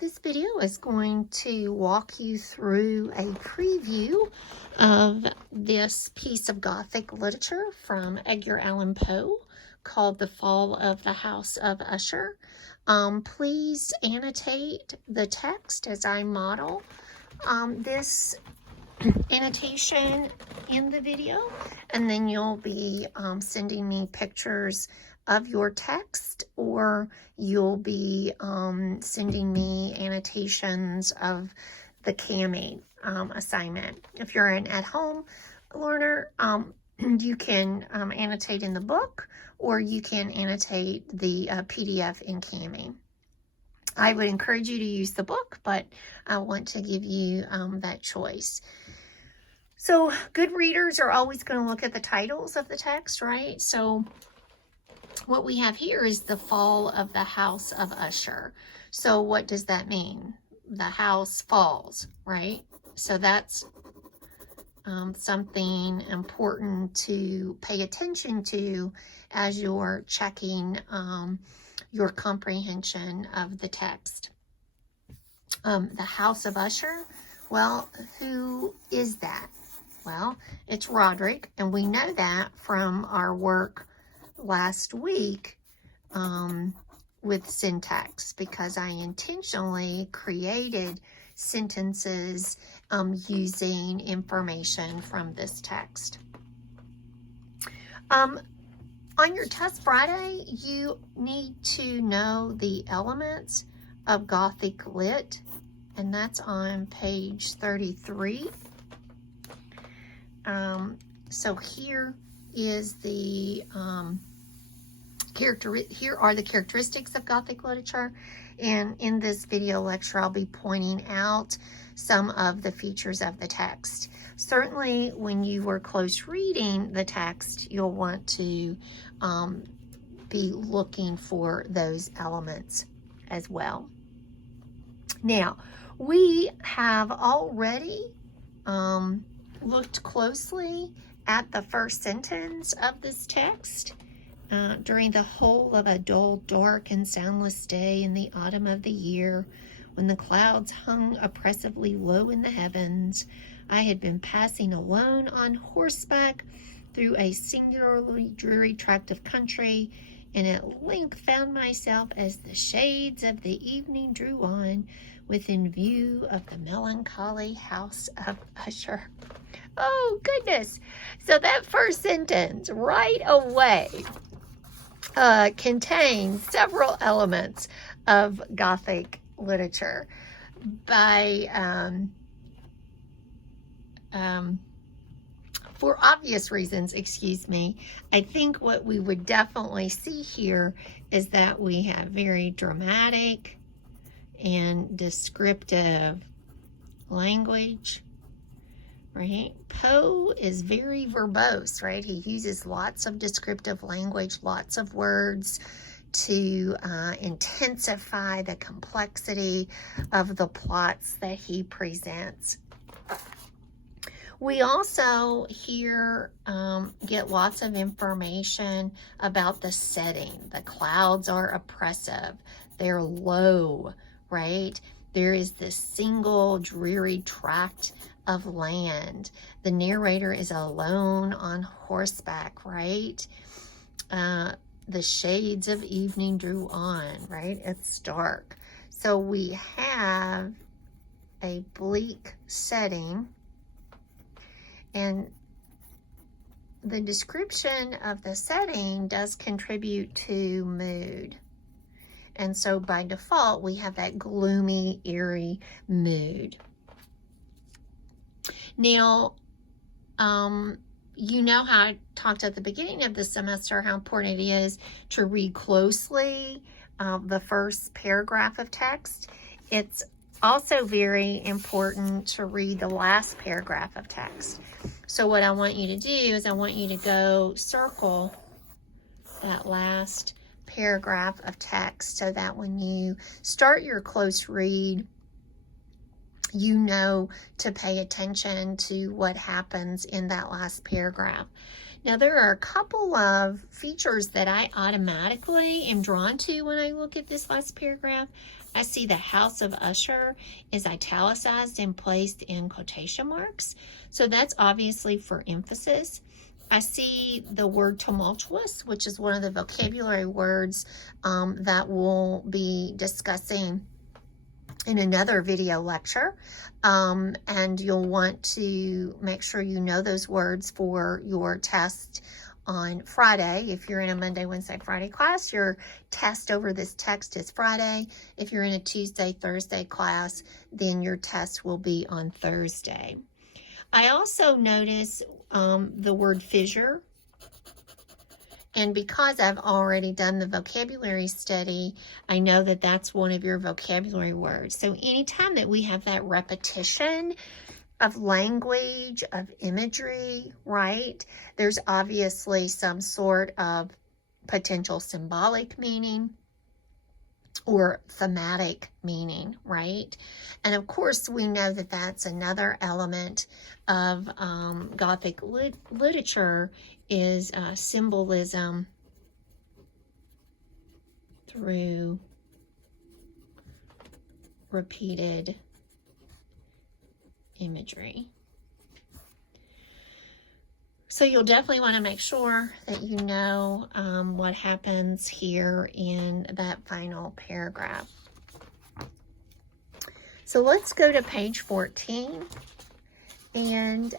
This video is going to walk you through a preview of this piece of Gothic literature from Edgar Allan Poe called The Fall of the House of Usher. Please annotate the text as I model this annotation in the video, and then you'll be sending me pictures of your text, or you'll be sending me annotations of the CAMI assignment. If you're an at-home learner, you can annotate in the book, or you can annotate the PDF in CAMI. I would encourage you to use the book, but I want to give you that choice. So good readers are always going to look at the titles of the text, right? So what we have here is The Fall of the House of Usher. So what does that mean? The house falls, right? So that's something important to pay attention to as you're checking your comprehension of the text. The House of Usher, well, who is that? Well, it's Roderick, and we know that from our work last week with syntax, because I intentionally created sentences using information from this text. On your test Friday, you need to know the elements of Gothic Lit, and that's on page 33. So here is the here are the characteristics of Gothic literature, and in this video lecture I'll be pointing out some of the features of the text. Certainly when you were close reading the text, you'll want to be looking for those elements as well. Now, we have already looked closely at the first sentence of this text. During the whole of a dull, dark, and soundless day in the autumn of the year, when the clouds hung oppressively low in the heavens, I had been passing alone on horseback through a singularly dreary tract of country, and at length found myself, as the shades of the evening drew on, within view of the melancholy house of Usher. Oh, goodness. So that first sentence right away contains several elements of Gothic literature. For obvious reasons, excuse me, I think what we would definitely see here is that we have very dramatic and descriptive language, right? Poe is very verbose, right? He uses lots of descriptive language, lots of words to intensify the complexity of the plots that he presents. We also here get lots of information about the setting. The clouds are oppressive. They're low, right? There is this single dreary tract of land. The narrator is alone on horseback, right? The shades of evening drew on, right? It's dark. So we have a bleak setting, and the description of the setting does contribute to mood. And so by default, we have that gloomy, eerie mood. Now, you know how I talked at the beginning of the semester how important it is to read closely the first paragraph of text. It's also very important to read the last paragraph of text. So what I want you to do is I want you to go circle that last paragraph of text so that when you start your close read, you know to pay attention to what happens in that last paragraph. Now, there are a couple of features that I automatically am drawn to when I look at this last paragraph. I see the House of Usher is italicized and placed in quotation marks. So that's obviously for emphasis. I see the word tumultuous, which is one of the vocabulary words that we'll be discussing in another video lecture, and you'll want to make sure you know those words for your test on Friday. If you're in a Monday, Wednesday, Friday class, your test over this text is Friday. If you're in a Tuesday, Thursday class, then your test will be on Thursday. I also notice the word fissure. And because I've already done the vocabulary study, I know that that's one of your vocabulary words. So anytime that we have that repetition of language, of imagery, right, there's obviously some sort of potential symbolic meaning or thematic meaning, right? And of course, we know that that's another element of Gothic literature is symbolism through repeated imagery. So you'll definitely want to make sure that you know what happens here in that final paragraph. So let's go to page 14. And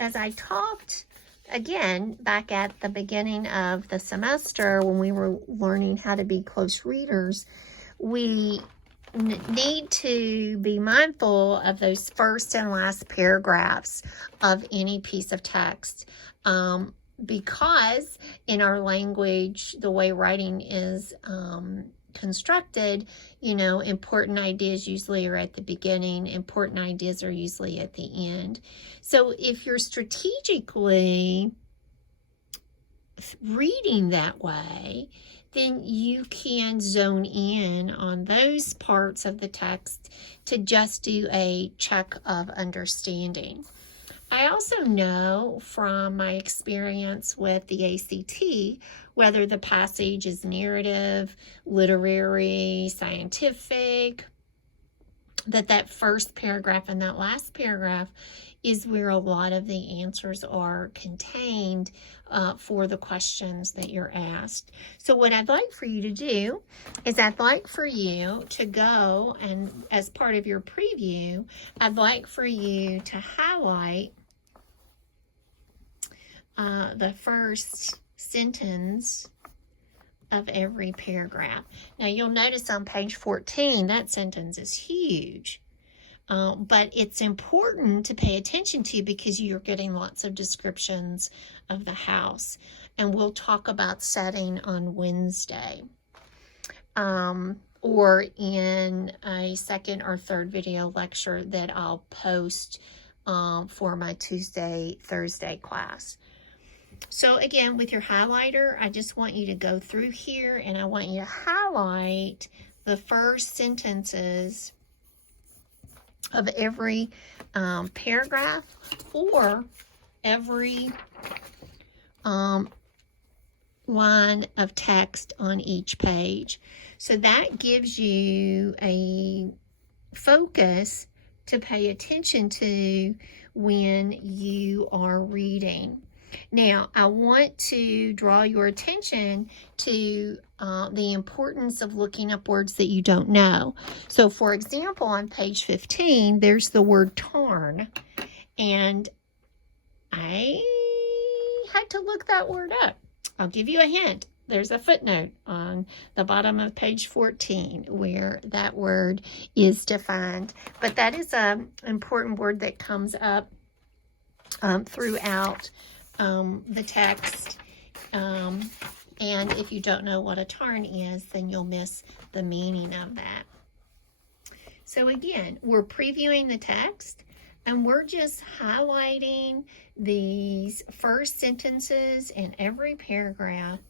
as I talked, again, back at the beginning of the semester when we were learning how to be close readers, we need to be mindful of those first and last paragraphs of any piece of text, because in our language, the way writing is constructed, you know, important ideas usually are at the beginning, important ideas are usually at the end. So if you're strategically reading that way, then you can zone in on those parts of the text to just do a check of understanding. I also know from my experience with the ACT whether the passage is narrative, literary, scientific, that first paragraph and that last paragraph is where a lot of the answers are contained for the questions that you're asked. So what I'd like for you to do is I'd like for you to go and as part of your preview, I'd like for you to highlight the first sentence of every paragraph. Now you'll notice on page 14 that sentence is huge, but it's important to pay attention to because you're getting lots of descriptions of the house, and we'll talk about setting on Wednesday, or in a second or third video lecture that I'll post for my Tuesday, Thursday class. So again, with your highlighter, I just want you to go through here and I want you to highlight the first sentences of every paragraph or every line of text on each page. So that gives you a focus to pay attention to when you are reading. Now, I want to draw your attention to the importance of looking up words that you don't know. So, for example, on page 15, there's the word tarn, and I had to look that word up. I'll give you a hint. There's a footnote on the bottom of page 14 where that word is defined. But that is an important word that comes up throughout the text, and if you don't know what a tarn is, then you'll miss the meaning of that. So again, we're previewing the text and we're just highlighting these first sentences in every paragraph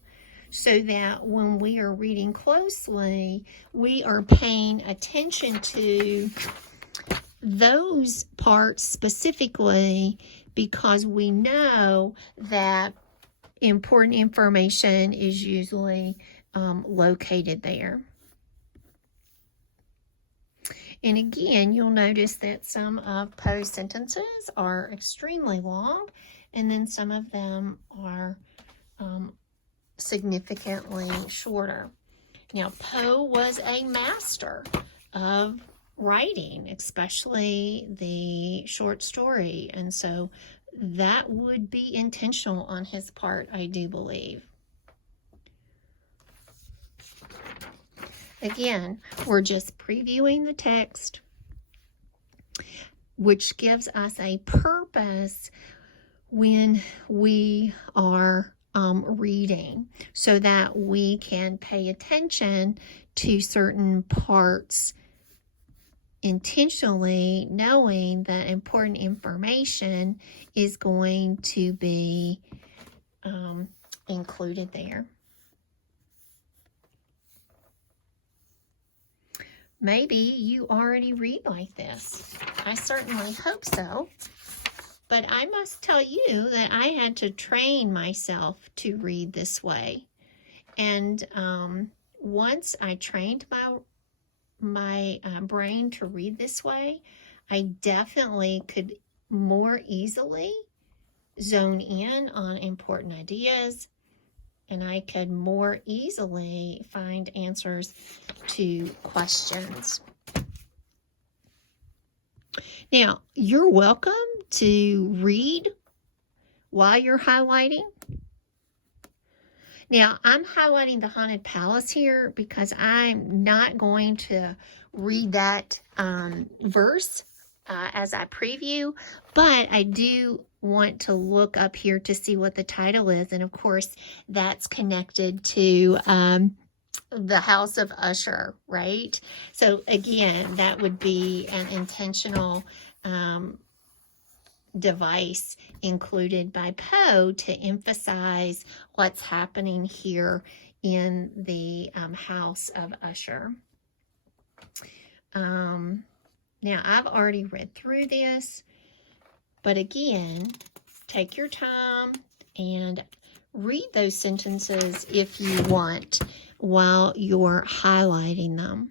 so that when we are reading closely, we are paying attention to those parts specifically because we know that important information is usually located there. And again, you'll notice that some of Poe's sentences are extremely long, and then some of them are significantly shorter. Now, Poe was a master of writing, especially the short story, and so that would be intentional on his part, I do believe. Again, we're just previewing the text, which gives us a purpose when we are reading, so that we can pay attention to certain parts intentionally, knowing that important information is going to be included there. Maybe you already read like this. I certainly hope so. But I must tell you that I had to train myself to read this way. And once I trained my brain to read this way, I definitely could more easily zone in on important ideas, and I could more easily find answers to questions. Now, you're welcome to read while you're highlighting. Now, I'm highlighting the Haunted Palace here because I'm not going to read that verse as I preview, but I do want to look up here to see what the title is, and of course, that's connected to the House of Usher, right? So again, that would be an intentional device included by Poe to emphasize what's happening here in the House of Usher. Now, I've already read through this, but again, take your time and read those sentences if you want while you're highlighting them.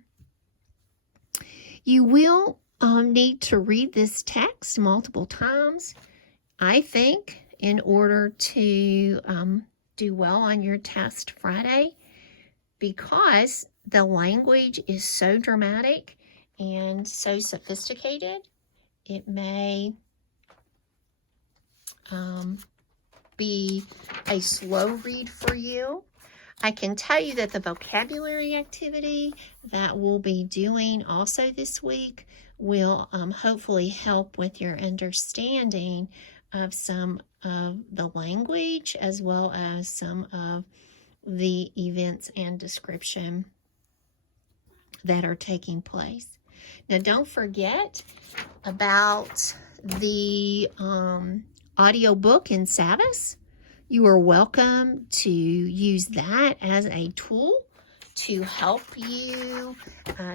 You will need to read this text multiple times, I think, in order to do well on your test Friday, because the language is so dramatic and so sophisticated. It may be a slow read for you. I can tell you that the vocabulary activity that we'll be doing also this week will hopefully help with your understanding of some of the language as well as some of the events and description that are taking place. Now, don't forget about the audiobook in Savas. You are welcome to use that as a tool to help you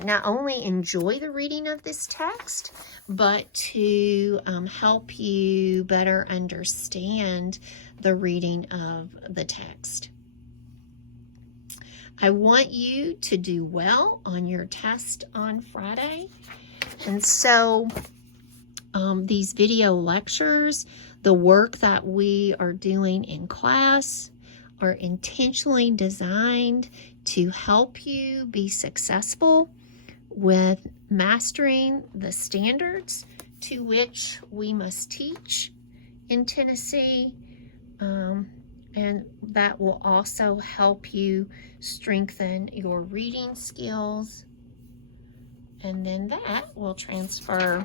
not only enjoy the reading of this text, but to help you better understand the reading of the text. I want you to do well on your test on Friday. And so these video lectures, the work that we are doing in class, are intentionally designed to help you be successful with mastering the standards to which we must teach in Tennessee. And that will also help you strengthen your reading skills. And then that will transfer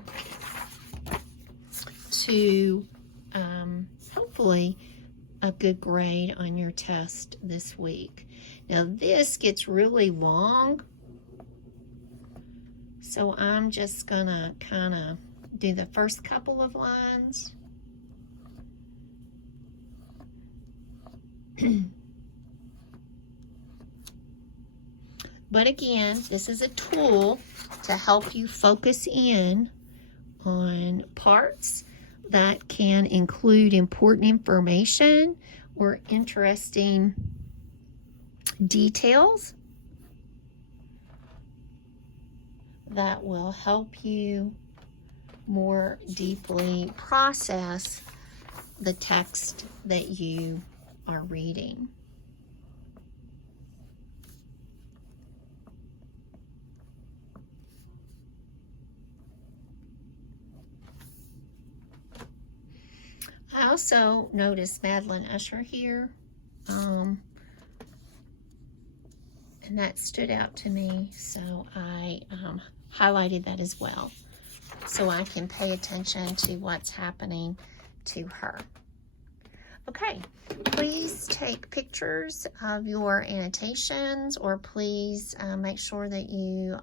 to hopefully a good grade on your test this week. Now this gets really long, so I'm just gonna kind of do the first couple of lines. But again, this is a tool to help you focus in on parts that can include important information or interesting details that will help you more deeply process the text that you are reading. I also noticed Madeline Usher here, and that stood out to me, so I highlighted that as well, so I can pay attention to what's happening to her. Okay, please take pictures of your annotations, or please make sure that you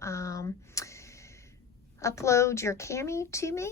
upload your Cami to me.